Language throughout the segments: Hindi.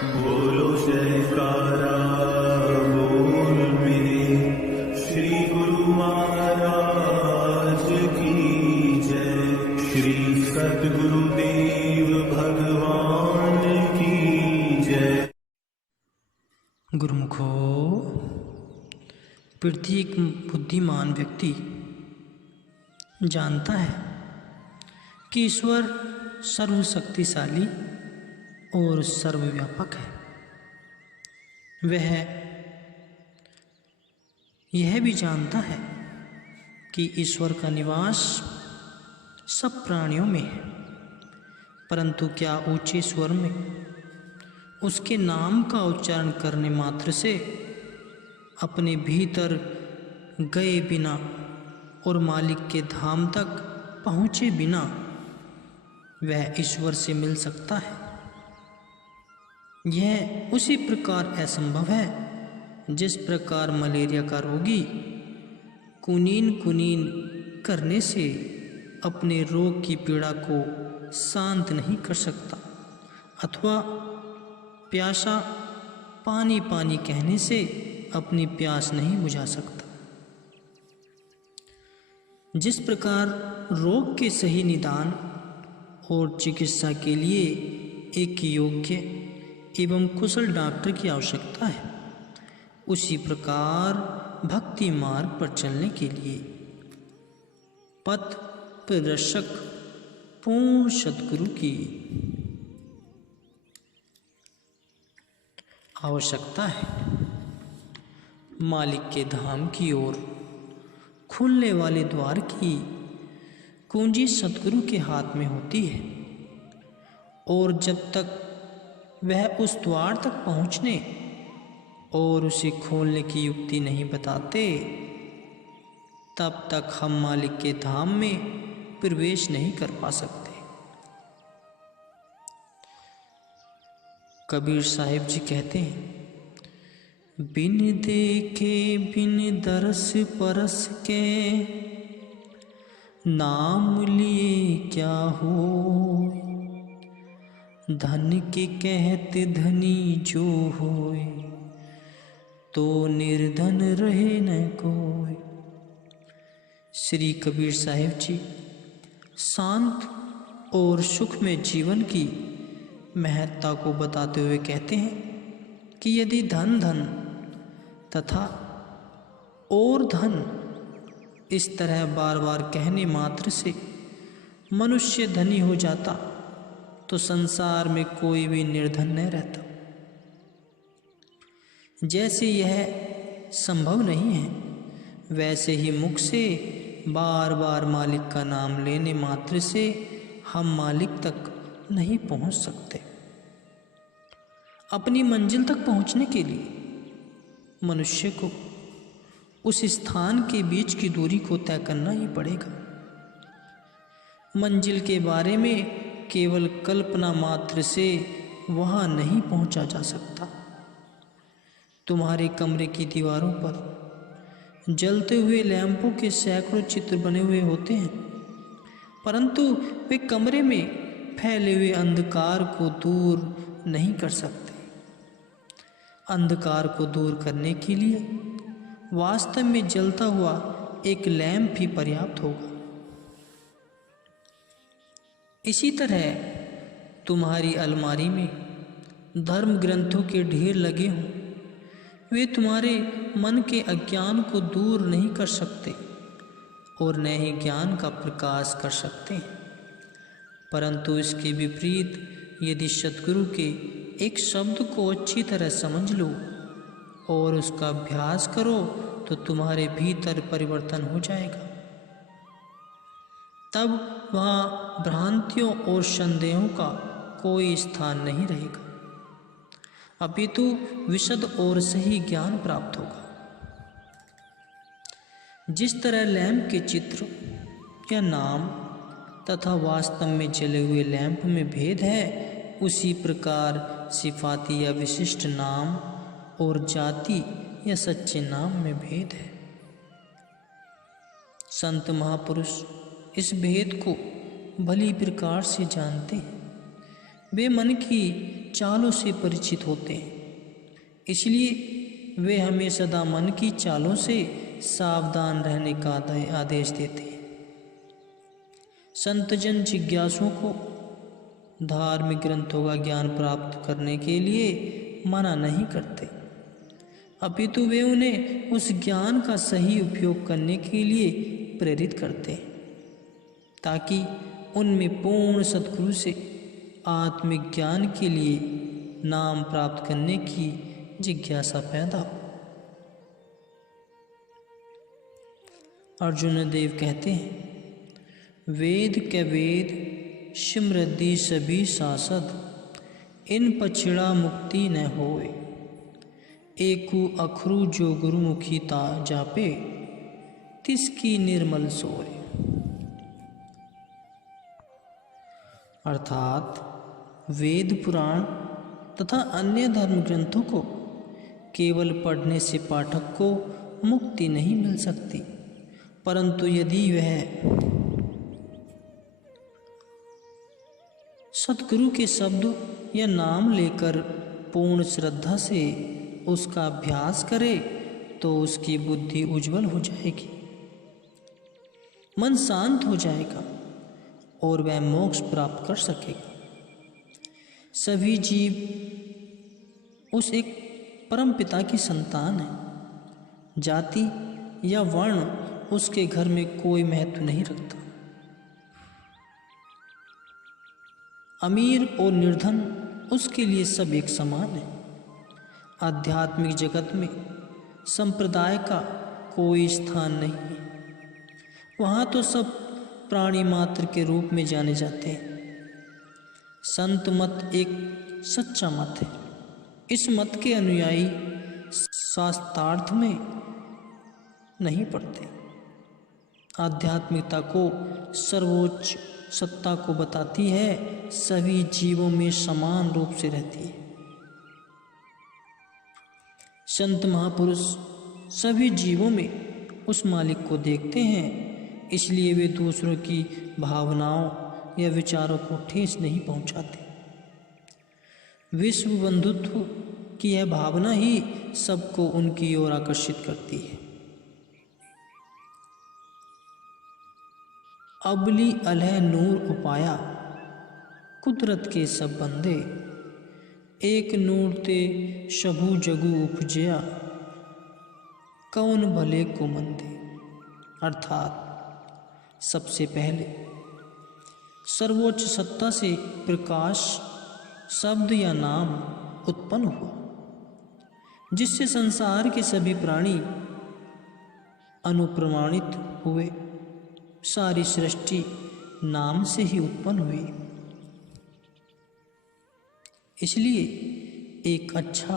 बोलो जयकारा बोल मेरे श्री गुरु महाराज की जय। श्री सद्गुरुदेव भगवान की जय। गुरुमुखो, प्रत्येक बुद्धिमान व्यक्ति जानता है कि ईश्वर सर्वशक्तिशाली और सर्वव्यापक है। वह यह भी जानता है कि ईश्वर का निवास सब प्राणियों में है, परंतु क्या ऊंचे स्वर में उसके नाम का उच्चारण करने मात्र से अपने भीतर गए बिना और मालिक के धाम तक पहुँचे बिना वह ईश्वर से मिल सकता है। यह उसी प्रकार असंभव है जिस प्रकार मलेरिया का रोगी कुनीन कुनीन करने से अपने रोग की पीड़ा को शांत नहीं कर सकता, अथवा प्यासा पानी पानी कहने से अपनी प्यास नहीं बुझा सकता। जिस प्रकार रोग के सही निदान और चिकित्सा के लिए एक योग्य एवं कुशल डॉक्टर की आवश्यकता है, उसी प्रकार भक्ति मार्ग पर चलने के लिए पथ प्रदर्शक पूर्ण सद्गुरु की आवश्यकता है। मालिक के धाम की ओर खुलने वाले द्वार की कुंजी सद्गुरु के हाथ में होती है, और जब तक वह उस द्वार तक पहुँचने और उसे खोलने की युक्ति नहीं बताते, तब तक हम मालिक के धाम में प्रवेश नहीं कर पा सकते। कबीर साहिब जी कहते हैं, बिन देखे बिन दरस परस के नाम लिए क्या हो, धन के कहत धनी जो होए, तो निर्धन रहे न कोई। श्री कबीर साहिब जी शांत और सुख में जीवन की महत्ता को बताते हुए कहते हैं कि यदि धन धन तथा और धन इस तरह बार बार कहने मात्र से मनुष्य धनी हो जाता, तो संसार में कोई भी निर्धन न रहता। जैसे यह संभव नहीं है, वैसे ही मुख से बार बार मालिक का नाम लेने मात्र से हम मालिक तक नहीं पहुंच सकते। अपनी मंजिल तक पहुंचने के लिए मनुष्य को उस स्थान के बीच की दूरी को तय करना ही पड़ेगा। मंजिल के बारे में केवल कल्पना मात्र से वहां नहीं पहुंचा जा सकता। तुम्हारे कमरे की दीवारों पर जलते हुए लैंपों के सैकड़ों चित्र बने हुए होते हैं, परंतु वे कमरे में फैले हुए अंधकार को दूर नहीं कर सकते। अंधकार को दूर करने के लिए वास्तव में जलता हुआ एक लैंप भी पर्याप्त होगा। इसी तरह तुम्हारी अलमारी में धर्म ग्रंथों के ढेर लगे हों, वे तुम्हारे मन के अज्ञान को दूर नहीं कर सकते और न ही ज्ञान का प्रकाश कर सकते हैं। परंतु इसके विपरीत यदि सद्गुरु के एक शब्द को अच्छी तरह समझ लो और उसका अभ्यास करो, तो तुम्हारे भीतर परिवर्तन हो जाएगा। तब वहाँ भ्रांतियों और संदेहों का कोई स्थान नहीं रहेगा, अपितु विशद और सही ज्ञान प्राप्त होगा। जिस तरह लैंप के चित्र या नाम तथा वास्तव में जले हुए लैंप में भेद है, उसी प्रकार सिफाती या विशिष्ट नाम और जाति या सच्चे नाम में भेद है। संत महापुरुष इस भेद को भली प्रकार से जानते हैं। वे मन की चालों से परिचित होते हैं, इसलिए वे हमें सदा मन की चालों से सावधान रहने का आदेश देते हैं। संतजन जिज्ञासुओं को धार्मिक ग्रंथों का ज्ञान प्राप्त करने के लिए मना नहीं करते, अपितु वे उन्हें उस ज्ञान का सही उपयोग करने के लिए प्रेरित करते हैं, ताकि उनमें पूर्ण सद्गुरु से आत्मिक ज्ञान के लिए नाम प्राप्त करने की जिज्ञासा पैदा हो। अर्जुन देव कहते हैं, वेद के वेद सिमृद्धि सभी सासद, इन पछड़ा मुक्ति न होए, एकु अखरू जो गुरुमुखी ता जापे, तिसकी निर्मल सोए। अर्थात वेद पुराण तथा अन्य धर्म ग्रंथों को केवल पढ़ने से पाठक को मुक्ति नहीं मिल सकती, परंतु यदि वह सद्गुरु के शब्द या नाम लेकर पूर्ण श्रद्धा से उसका अभ्यास करे तो उसकी बुद्धि उज्जवल हो जाएगी, मन शांत हो जाएगा और वह मोक्ष प्राप्त कर सकेगा। सभी जीव उस एक परम पिता की संतान है। जाति या वर्ण उसके घर में कोई महत्व नहीं रखता। अमीर और निर्धन उसके लिए सब एक समान है। आध्यात्मिक जगत में संप्रदाय का कोई स्थान नहीं है। वहाँ तो सब प्राणी मात्र के रूप में जाने जाते हैं। संत मत एक सच्चा मत है। इस मत के अनुयायी शास्त्रार्थ में नहीं पड़ते। आध्यात्मिकता को सर्वोच्च सत्ता को बताती है, सभी जीवों में समान रूप से रहती है। संत महापुरुष सभी जीवों में उस मालिक को देखते हैं, इसलिए वे दूसरों की भावनाओं या विचारों को ठेस नहीं पहुंचाते। विश्व बंधुत्व की यह भावना ही सबको उनकी ओर आकर्षित करती है। अबली अलह नूर उपाया, कुदरत के सब बंदे, एक नूर ते शभु जगु उपजया, कौन भले को मंदे। अर्थात सबसे पहले सर्वोच्च सत्ता से प्रकाश शब्द या नाम उत्पन्न हुआ, जिससे संसार के सभी प्राणी अनुप्रमाणित हुए। सारी सृष्टि नाम से ही उत्पन्न हुई। इसलिए एक अच्छा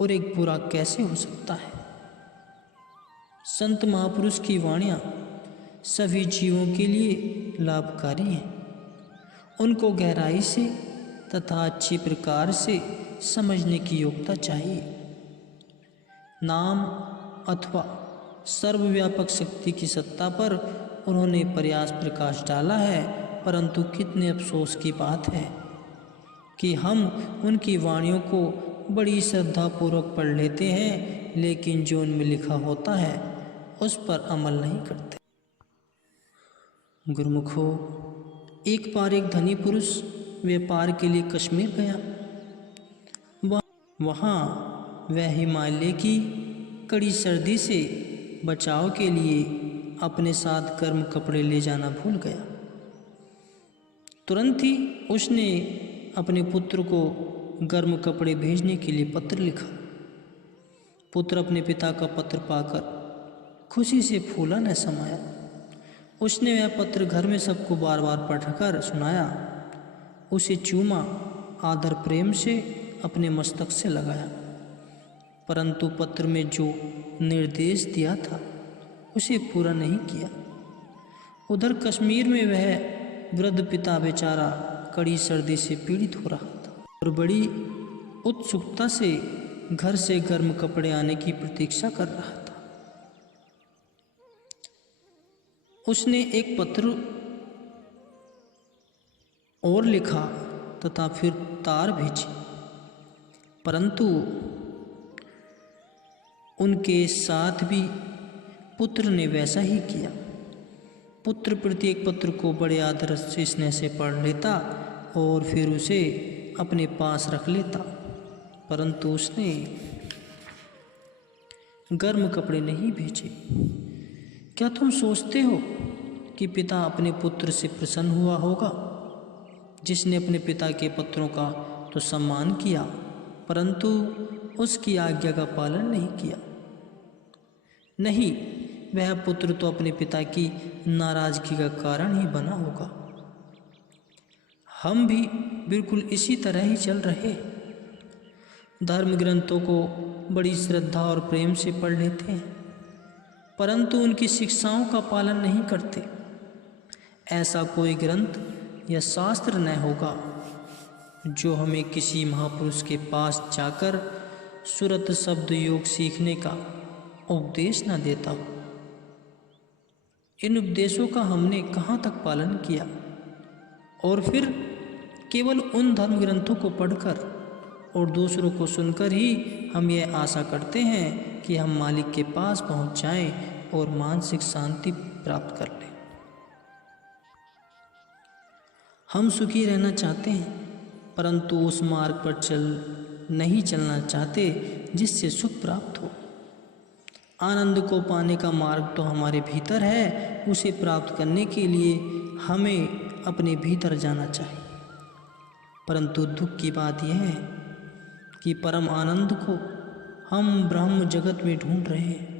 और एक बुरा कैसे हो सकता है। संत महापुरुष की वाणियाँ सभी जीवों के लिए लाभकारी हैं। उनको गहराई से तथा अच्छी प्रकार से समझने की योग्यता चाहिए। नाम अथवा सर्वव्यापक शक्ति की सत्ता पर उन्होंने प्रयास प्रकाश डाला है, परंतु कितने अफसोस की बात है कि हम उनकी वाणियों को बड़ी श्रद्धापूर्वक पढ़ लेते हैं, लेकिन जो उनमें लिखा होता है उस पर अमल नहीं करते। गुरुमुखो, एक बार एक धनी पुरुष व्यापार के लिए कश्मीर गया। वहाँ वह हिमालय की कड़ी सर्दी से बचाव के लिए अपने साथ गर्म कपड़े ले जाना भूल गया। तुरंत ही उसने अपने पुत्र को गर्म कपड़े भेजने के लिए पत्र लिखा। पुत्र अपने पिता का पत्र पाकर खुशी से फूला न समाया। उसने वह पत्र घर में सबको बार बार पढ़कर सुनाया, उसे चूमा, आदर प्रेम से अपने मस्तक से लगाया, परंतु पत्र में जो निर्देश दिया था उसे पूरा नहीं किया। उधर कश्मीर में वह वृद्ध पिता बेचारा कड़ी सर्दी से पीड़ित हो रहा था और बड़ी उत्सुकता से घर से गर्म कपड़े आने की प्रतीक्षा कर रहा था। उसने एक पत्र और लिखा तथा फिर तार भेजी। परंतु उनके साथ भी पुत्र ने वैसा ही किया। पुत्र प्रत्येक पत्र को बड़े आदर से स्नेह से पढ़ लेता और फिर उसे अपने पास रख लेता, परंतु उसने गर्म कपड़े नहीं भेजे। क्या तुम सोचते हो कि पिता अपने पुत्र से प्रसन्न हुआ होगा, जिसने अपने पिता के पत्रों का तो सम्मान किया परंतु उसकी आज्ञा का पालन नहीं किया? नहीं, वह पुत्र तो अपने पिता की नाराजगी का कारण ही बना होगा। हम भी बिल्कुल इसी तरह ही चल रहे, धर्म ग्रंथों को बड़ी श्रद्धा और प्रेम से पढ़ लेते हैं, परंतु उनकी शिक्षाओं का पालन नहीं करते। ऐसा कोई ग्रंथ या शास्त्र न होगा जो हमें किसी महापुरुष के पास जाकर सुरत शब्द योग सीखने का उपदेश न देता हो। इन उपदेशों का हमने कहाँ तक पालन किया? और फिर केवल उन धर्म ग्रंथों को पढ़कर और दूसरों को सुनकर ही हम यह आशा करते हैं कि हम मालिक के पास पहुंच जाएं और मानसिक शांति प्राप्त कर लें। हम सुखी रहना चाहते हैं, परंतु उस मार्ग पर नहीं चलना चाहते जिससे सुख प्राप्त हो। आनंद को पाने का मार्ग तो हमारे भीतर है, उसे प्राप्त करने के लिए हमें अपने भीतर जाना चाहिए। परंतु दुख की बात यह है कि परम आनंद को हम ब्रह्म जगत में ढूंढ रहे हैं।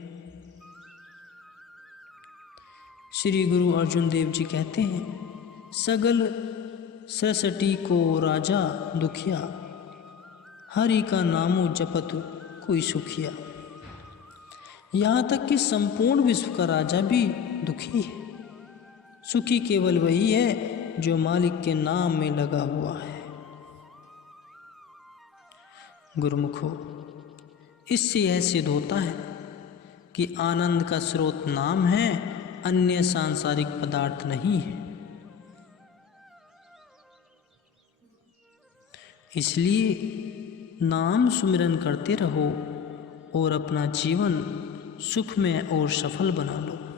श्री गुरु अर्जुन देव जी कहते हैं, सगल ससटी को राजा दुखिया, हरि का नामो जपत कोई सुखिया। यहाँ तक कि संपूर्ण विश्व का राजा भी दुखी है। सुखी केवल वही है जो मालिक के नाम में लगा हुआ है। गुरुमुखो, इससे यह सिद्ध होता है कि आनंद का स्रोत नाम है, अन्य सांसारिक पदार्थ नहीं है। इसलिए नाम सुमिरन करते रहो और अपना जीवन सुखमय और सफल बना लो।